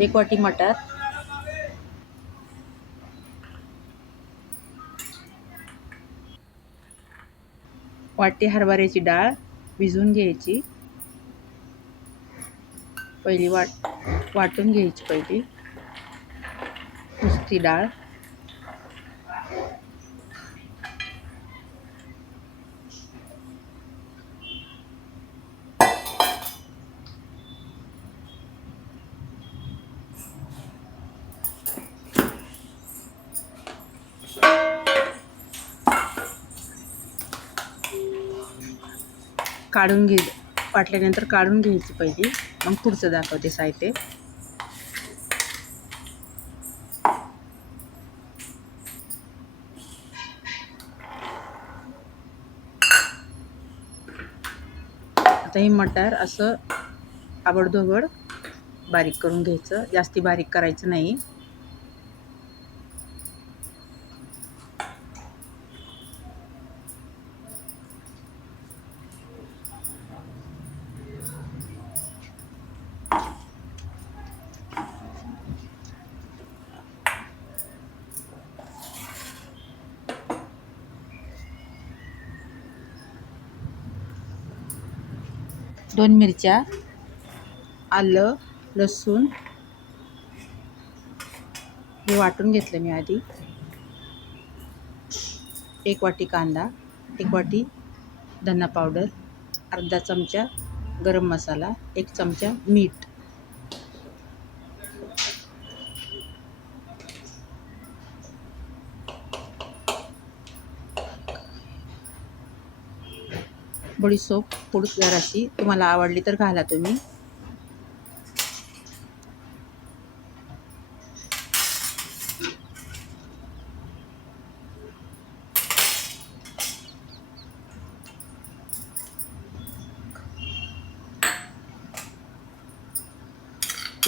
एक वाटी मटार. वाटी हरभऱ्याची डाळ भिजवून घ्यायची. पहिली वाट वाटून घ्यायची पहिली. नुसती डाळ. काढून घे वाटल्यानंतर काढून घ्यायची पहिली. मग पुढचं दाखवते साहित्य. आता हे मटार असं आबडधोबड बारीक करून घ्यायचं. जास्ती बारीक करायचं नाही. दोन मिरच्या आलं लसूण. हे वाटून घेतलं मी आधी. एक वाटी कांदा एक वाटी धना पावडर अर्धा चमचा गरम मसाला एक चमचा मीठ. बडीसोप पुढ अशी. तुम्हाला आवडली तर घाला तुम्ही.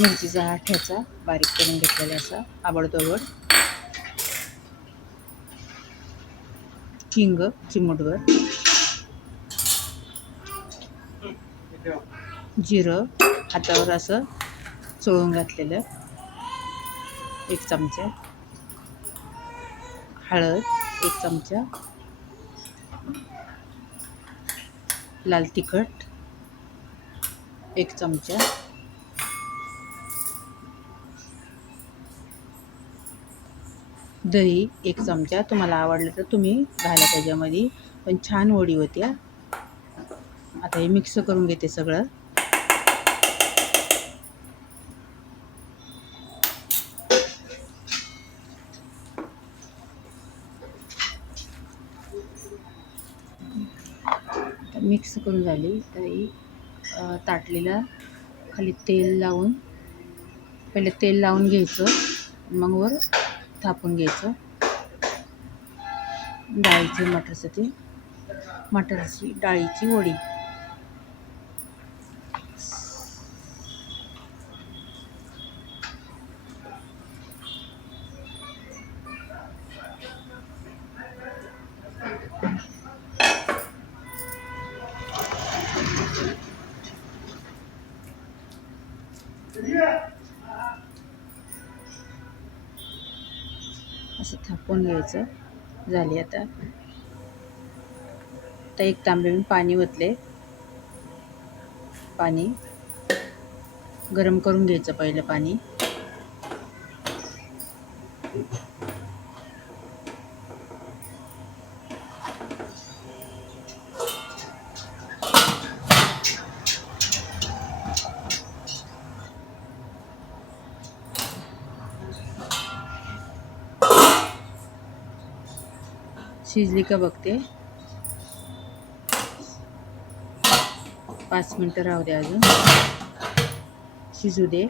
मिरचीचा हा ठ्याचा बारीक करून घेतलेला असा. आबडतोबड हिंग चिमूटभर. जिरं हातावर असं चोळून घातलेलं. एक चमचा. हळद एक चमचा. लाल तिखट एक चमचा. दही एक चमचा. तुम्हाला आवडलं तर तुम्ही घाला त्याच्यामध्ये. पण छान वडी होत्या. आता हे मिक्स करून घेते सगळं. मिक्स करून झाली. तरी ताटलीला खाली तेल लावून पहिले तेल लावून घ्यायचं मग वर थापून घ्यायचं. डाळीची मटरसाठी मटरची डाळीची वडी. असं थापून घ्यायचं. झाली आता. आता एक तांबे मी पाणी ओतले. पाणी. गरम करून घ्यायचं पहिलं पाणी. शिजली का बघते. पाच मिनटं राहू दे अजून. शिजू दे.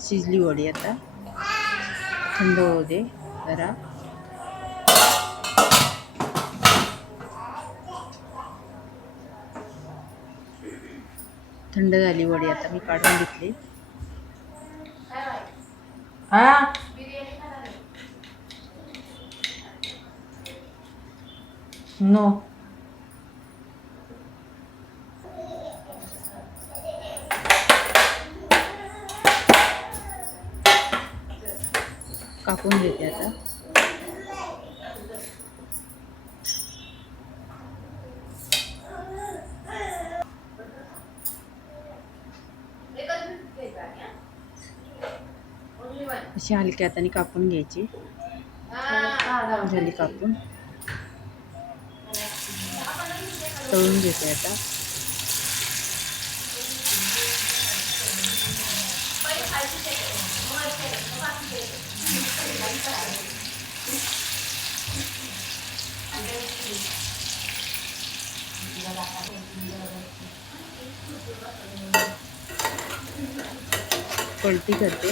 शिजली वडी आता. थंड होऊ दे जरा. थंड झाली वडी आता मी काढून घेतली. Ну. कापून घेते आता अशी हलक्या हाताने कापून घ्यायची. झाली कापून. तळून घेते आता. पलटी करते.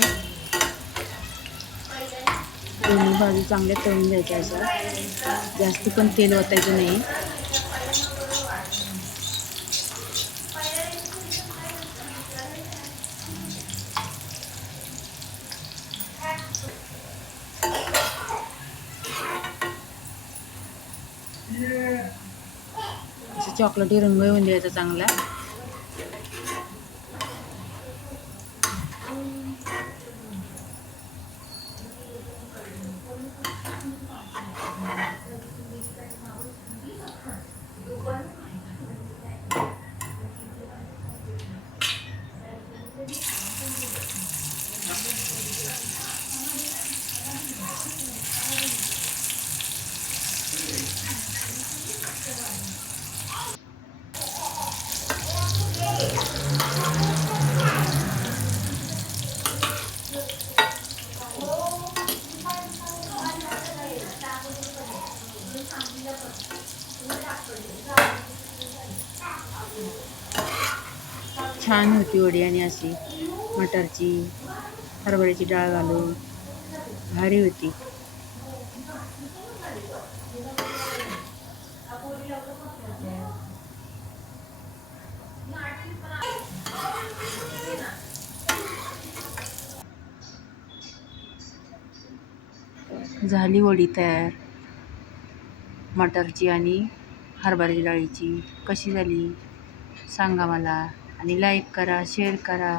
दोन्ही बाजू चांगल्या तळून घ्यायच्या अशा जास्त पण तेल ओतायचं नाही. चॉकलेटी रंग येऊन द्यायचा चांगला. छान होती वडी आणि अशी मटारची हरभऱ्याची डाळ घालून. भारी होती. झाली वडी तयार. मटरची आणि हरभऱ्याची डाळीची. कशी झाली? सांगा मला. आणि लाईक करा शेअर करा.